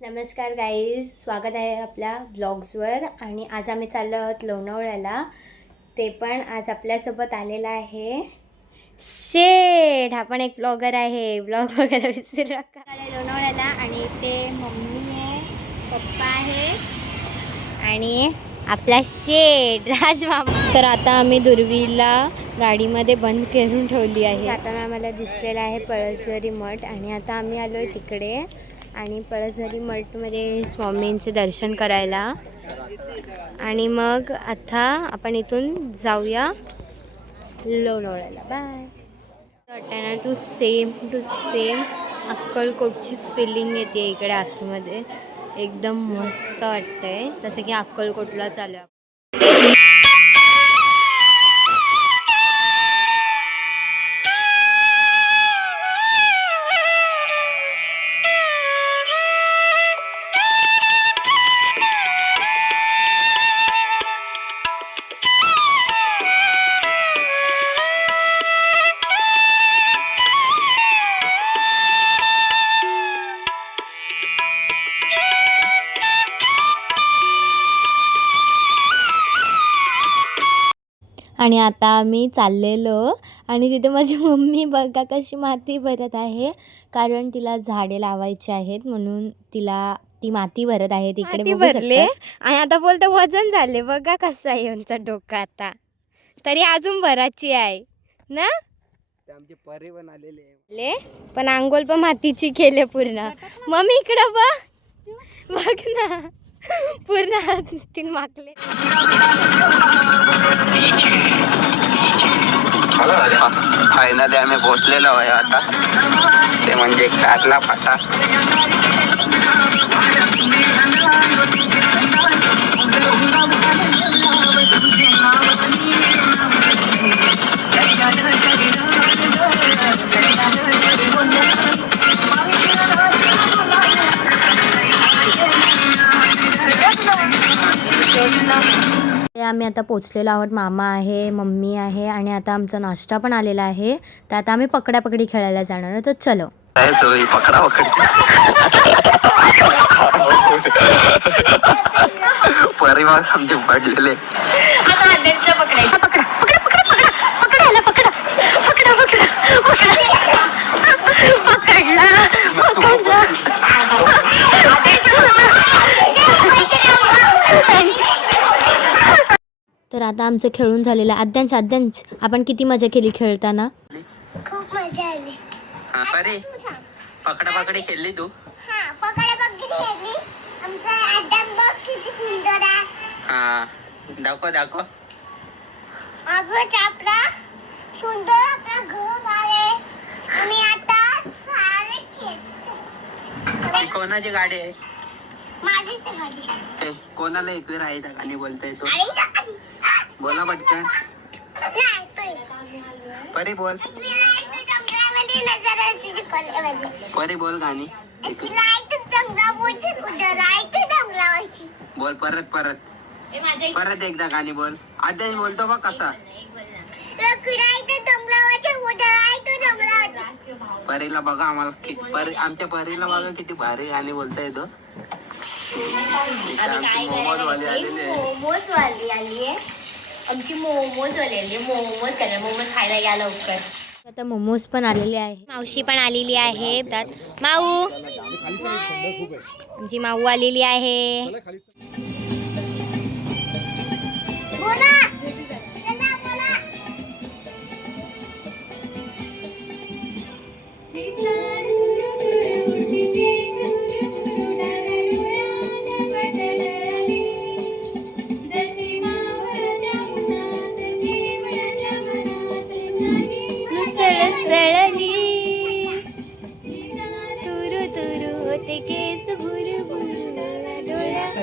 नमस्कार गाईज, स्वागत आहे आपल्या ब्लॉग्सवर. आणि आज आम्ही चाललो आहोत लोणावळ्याला. ते पण आज आपल्यासोबत आलेला आहे शेठ. हा पण एक ब्लॉगर आहे. ब्लॉग वगैरे विसरू नका. लोणावळ्याला आणि ते मम्मी आहे, पप्पा आहे आणि आपला शेठ राजमामा. तर आता आम्ही दुर्वीला गाडीमध्ये बंद करून ठेवली आहे. आता आम्हाला दिसलेला आहे पळसझरी मठ आणि आता आम्ही आलो आहे तिकडे आणि पळसझरी मठमध्ये स्वामींचे दर्शन करायला. आणि मग आता आपण इथून जाऊया लोणावळ्याला. बाय. वाटतं ना टू सेम अक्कलकोटची फिलिंग येते इकडे आतमध्ये. एकदम मस्त वाटतंय, तसं की अक्कलकोटला चालू आहे. आणि आता आम्ही चाललेलो आणि तिथे माझी मम्मी बघा कशी माती भरत आहे, कारण तिला झाडे लावायची आहेत म्हणून ती माती भरत आहे. तिकडे भरले आणि आता बोलतो वजन झाले. बघा कसं आहे यांचा डोका. आता तरी अजून भरायची आहे ना. आमचे परी पण आलेले पण आंघोळ पण मातीची केले पूर्ण. मम्मी इकडं बघ ना, पूर्ण तीन माकले. फायनली आम्ही पोहोचलेलो आहे आता. ते म्हणजे कारला फाटा. आम्ही आता पोचलेलो आहोत. मामा आहे, मम्मी आहे आणि आता आमचा नाश्ता पण आलेला आहे. तर आता आम्ही पकडापकडी खेळायला जाणार आहे. तर चलो. पकडा पकड परी मग आमचे पडलेले. आता आदेशला पकडायचं. पकडा पकडा पकडा पकडा पकडा पकडा पकडा पकडा पकडला. तर आता आमचं खेळून झालेलं आहे. आद्यांश आपण किती मजा केली खेळताना. खूप मजा आली. परी पकडा पकडी खेळली तू. हा, पकडापकडी खेळली. आमचा अड्डा बघ किती सुंदर आहे. हा, दाखव. अगं आपला सुंदर आपला घर आहे. आम्ही आता सारे खेळतो. कोणाची गाडी आहे? माझीच गाडी. ते कोणाला एकवीर आहे त्या गाणी बोलता येतो. आई गाडी. बोला पटकन. नाही परी बोल. जंगलामध्ये नजर आहे तुझी कॉलेजमध्ये. परी बोल गाणी. लाईट जंगलामध्ये उडत लाईट जंगलावरची. बोल परत एकदा गाणी बोल. आद्या बोलतो बघ कसा. परीला बघा आम्हाला आमच्या परीला बघा किती भारी गाणी बोलता येतो. मोमोज वाली आली आहे. आमची मोमोज करणार. मोमोज खायला या लवकर. आता मोमोज पण आलेले आहे. मावशी पण आलेली आहे. माऊ, आमची माऊ आलेली आहे. होते केस भुरु भुरु डोळ्यात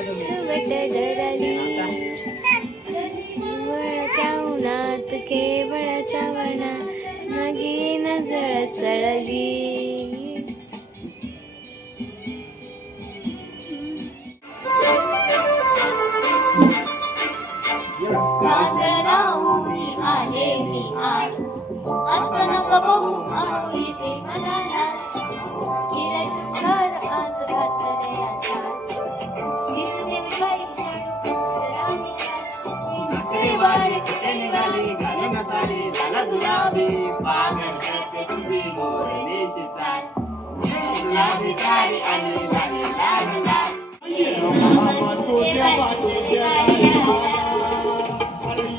दडली. वळच्या उन्हात केवळच्या वना नगीन जळचळली. काजळ लावून आले मी आज. असं नको बघू अनु येते मनाला. किरण शंकर आज घातले बोलणेशी चाल गुलाबी साडी आणि लाली लाल लाल ये मामा तुझे बाजूचे गाड्या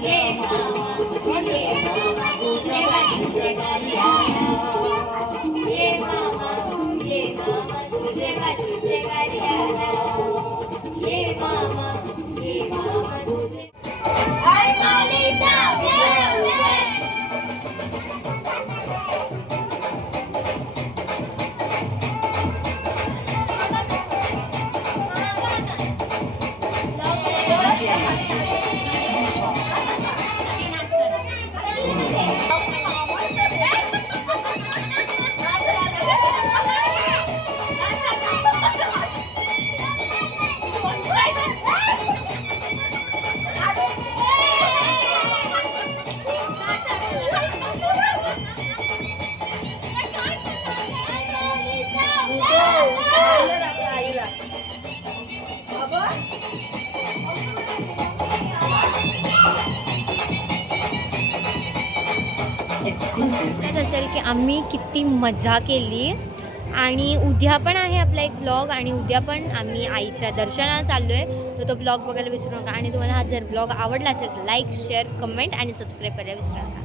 ये मामा तुझे बाजूचे गाड्या ये मामा तुझे बाजूचे गाड्या ये मामा तुझे तर असेल की आम्ही किती मजा केली आणि उद्या पण आहे आपला एक ब्लॉग आणि उद्या पण आम्ही आईच्या दर्शनाला चाललो आहे तर तो ब्लॉग बघायला विसरू नका आणि तुम्हाला हा जर ब्लॉग आवडला असेल तर लाईक शेअर कमेंट आणि सबस्क्राईब करायला विसरू नका.